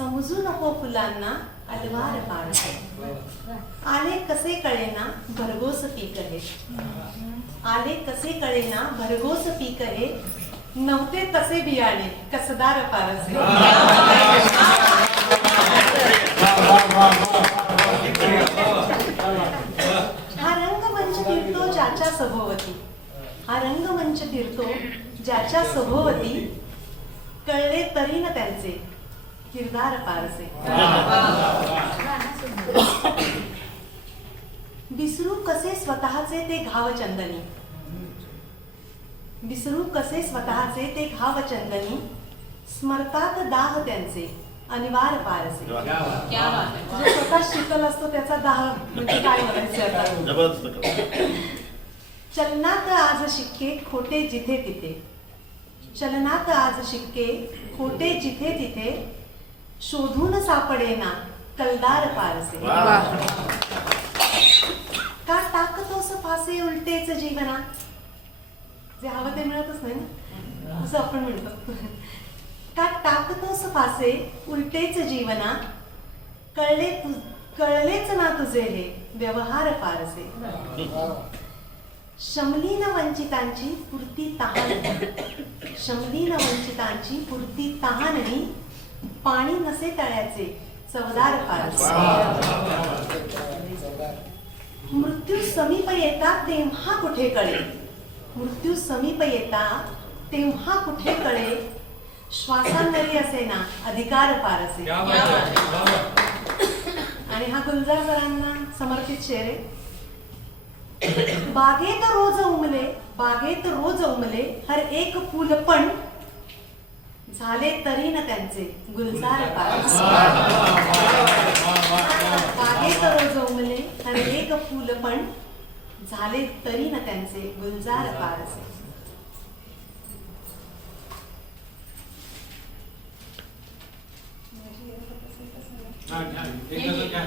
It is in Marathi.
समजू नको हो फुलांना अलवार पारसे आले कसे कळेना भरघोस पीक हे आले कसे कळेना भरघोस पीक हे नव्हते तसे बियाणे कसदार पारसे हा रंगमंच फिरतो ज्याच्या सभोवती. हा रंगमंच फिरतो ज्याच्या सभोवती. कळले तरी न त्यांचे. किरदार पारसे विसरू कसे स्वतःचे ते घाव चंदनी विसरू कसे स्वतःचे ते घाव चंदनी स्मरतात दाह त्यांचे अनिवार्य पारसे क्या बात है जो स्वतः शीतल असतो त्याचा दाह म्हणजे काय म्हणायचं आता जबरदस्त चलनात आज शिक्के खोटे जिथे तिथे चलनात आज शिक्के खोटे जिथे तिथे शोधून सापडेना कलदार पारसे का टाकतोस फासे उलटेच जीवना जे हवं ते मिळतच नाही ना? असं आपण म्हणतो. का टाकतोस फासे उलटेच जीवना कळले कळलेच ना तुझे हे व्यवहार फारसे. शमलीन वंचितांची पुरती तहान शमलीन वंचितांची पुरती तहानही पाणी नसे तळ्याचे चवदार मृत्यू समीप येता तेव्हा कुठे कळे? मृत्यू समीप येता तेव्हा कुठे कळे? श्वासांवरी असे ना अधिकार बात है आणि हा गुलजार सरांना समर्पित शेर आहे. बागेत रोज उमले बागेत रोज उमले हर एक फूल पण झाले तरी न त्यांचे. गुलजार पारस बागेत हर एक फूल पण झाले तरी न त्यांचे. गुलजार पारसे एक नजर क्या